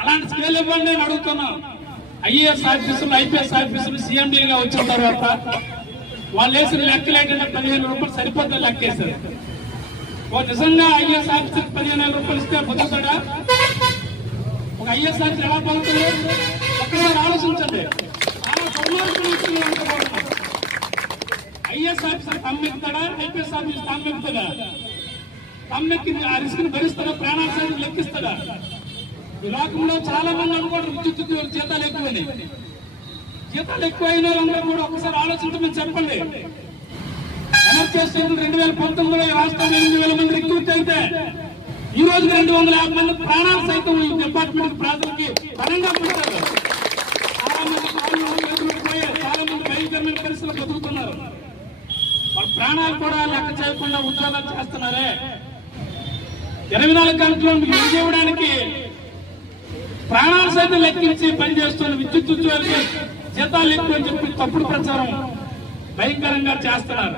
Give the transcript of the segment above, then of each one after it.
అలాంటి స్కేల్ ఇవ్వండి నేను అడుగుతున్నాం. ఐఏఎస్ ఆఫీసులు ఐపీఎస్ ఆఫీసులు సీఎండీగా వచ్చిన తర్వాత వాళ్ళు వేసిన లెక్కలు ఏంటంటే పదిహేను రూపాయలు సరిపోతుంది లెక్కేశారు. ఓ నిజంగా ఐఏఎస్ ఆఫీసర్ పదిహేను వేల రూపాయలు ఇస్తే బతుకుతాడా ఒక ఐఏఎస్ ఆఫీసర్ ఎలా బతుకుతుంది ఒక్కసారి ఆలోచించండి. ఐఏఎస్ ఆఫీసర్ తమ్మెక్కుతాడా ఐపీఎస్ ఆఫీసర్ తమ్మెక్కుతాడా తమ్మెక్కి ఆ రిస్క్ని భరిస్తాడా? ప్రాణాల లెక్కిస్తాడా? ఈ చాలా మంది అనుకోండి విద్యుత్ జీతాలు ఎక్కువని జీతాలు ఎక్కువ అయిన వాళ్ళందరూ కూడా ఒకసారి ఆలోచించమని చెప్పండి. ఎమర్జెన్సీ రెండు వేల పంతొమ్మిదిలో ఈ రాష్ట్రంలో ఎనిమిది వేల మంది రిక్రూట్ అయితే ఈ రోజు రెండు వందల యాభై మంది ప్రాణాలు సైతం ఈ డిపార్ట్మెంట్ ప్రాంతానికి పరంగా పుట్టారు. చాలా మంది ప్రాణాలు చాలా మంది భయంకరమైన పరిస్థితులు బతుకుతున్నారు. వాళ్ళ ప్రాణాలు కూడా లెక్క చేయకుండా ఉద్యోగాలు చేస్తున్నారే. ఇరవై నాలుగు గంటలు మీకు చేయడానికి ప్రాణాలు సైతం లెక్కించి పనిచేస్తున్న విద్యుత్ ఉద్యోగులకి జీతాలు ఎక్కువ అని చెప్పి తప్పుడు ప్రచారం భయంకరంగా చేస్తున్నారు.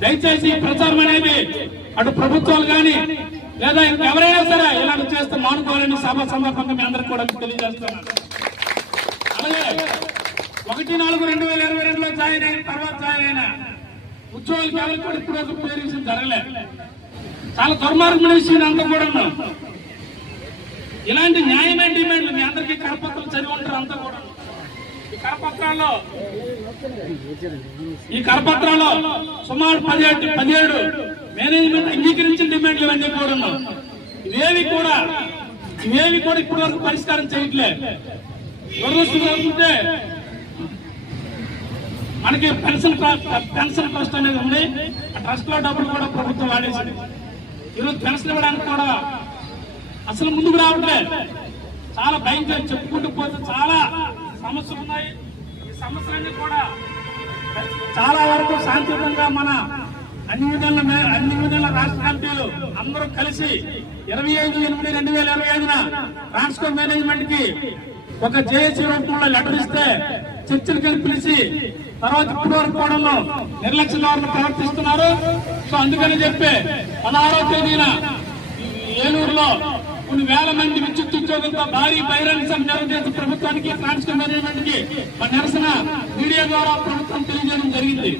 దయచేసి ఈ ప్రచారం అనేది అటు ప్రభుత్వాలు కానీ లేదా ఎవరైనా సరే ఇలాంటి చేస్తే మానుకోవాలని సభ సందర్భంగా మీ అందరికి కూడా తెలియజేస్తున్నాను అలాగే ఒకటి నాలుగు రెండు వేల ఇరవై రెండులో జాయిన్ అయిన తర్వాత జాయిన్ అయిన ఉద్యోగులకి ఎవరికి కూడా ఇప్పుడు వరకు పేరు జరగలే చాలా దుర్మార్గమైన విషయం అంతా కూడా ఇలాంటి న్యాయమైన డిమాండ్లు మీ అందరికీ కరపత్రాలు చదివి ఉంటారు అంతా కూడా. ఈ కరపత్రాల్లో ఈ కరపత్రాల్లో సుమారు పదిహేడు పదిహేడు మేనేజ్మెంట్ అంగీకరించిన డిమాండ్లు ఇవన్నీ కూడా ఉన్నాయి. ఇవేవి కూడా ఇవేవి కూడా ఇప్పటి వరకు పరిష్కారం చేయట్లే. దురదృష్టంటే మనకి పెన్షన్ పెన్షన్ ట్రస్ట్ అనేది ఉంది. ఆ ట్రస్ట్లో డబ్బులు కూడా ప్రభుత్వం వాడేసింది. ఈరోజు పెన్షన్ ఇవ్వడానికి కూడా అసలు ముందుకు రావట్లే. చాలా భయంకరం చెప్పుకుంటూ పోతే చాలా సమస్యలు ఉన్నాయి. ఈ సమస్యలన్నీ కూడా చాలా వరకు శాంతియుతంగా మన అన్ని విధాల మే- అన్ని విధాల రాష్ట్ర ఎంపీలు అందరూ కలిసి ఇరవై ఐదు ఎనిమిది రెండు వేల ఇరవై ఐదున ట్రాన్స్కో మేనేజ్మెంట్కి ఒక జేఏసీ రూపంలో లెటర్ ఇస్తే చర్చలు కలిపి పిలిచి తర్వాత ఇప్పుడు వరకు కూడా నిర్లక్ష్య ధోరణి ప్రవర్తిస్తున్నారు. సో అందుకని చెప్పి పదహారవ తేదీన ఏలూరులో కొన్ని వేల మంది విద్యుత్ ఉద్యోగులతో భారీ బహిరంగ సభ నిర్వహించి ప్రభుత్వానికి ట్రాన్స్ఫర్ మేనేజ్మెంట్కి నిరసన మీడియా ద్వారా ప్రభుత్వం తెలియజేయడం జరిగింది.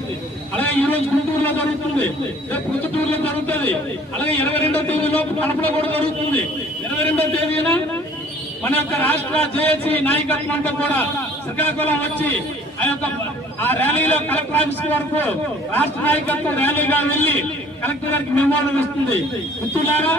అలాగే ఈ రోజు గుంటూరులో జరుగుతుంది. రేపు పుత్తూరులో జరుగుతుంది. అలాగే ఇరవై రెండో తేదీలో కడపలో కూడా జరుగుతుంది. ఇరవై రెండో తేదీన మన యొక్క రాష్ట్ర జేఏసీ నాయకత్వం అంతా కూడా శ్రీకాకుళం వచ్చి ఆ యొక్క ఆ ర్యాలీలో కలెక్టర్ ఆఫీస్ వరకు రాష్ట్ర నాయకత్వం ర్యాలీగా వెళ్ళి కలెక్టర్ గారికి మెమోరం ఇస్తుంది. మిత్రులారా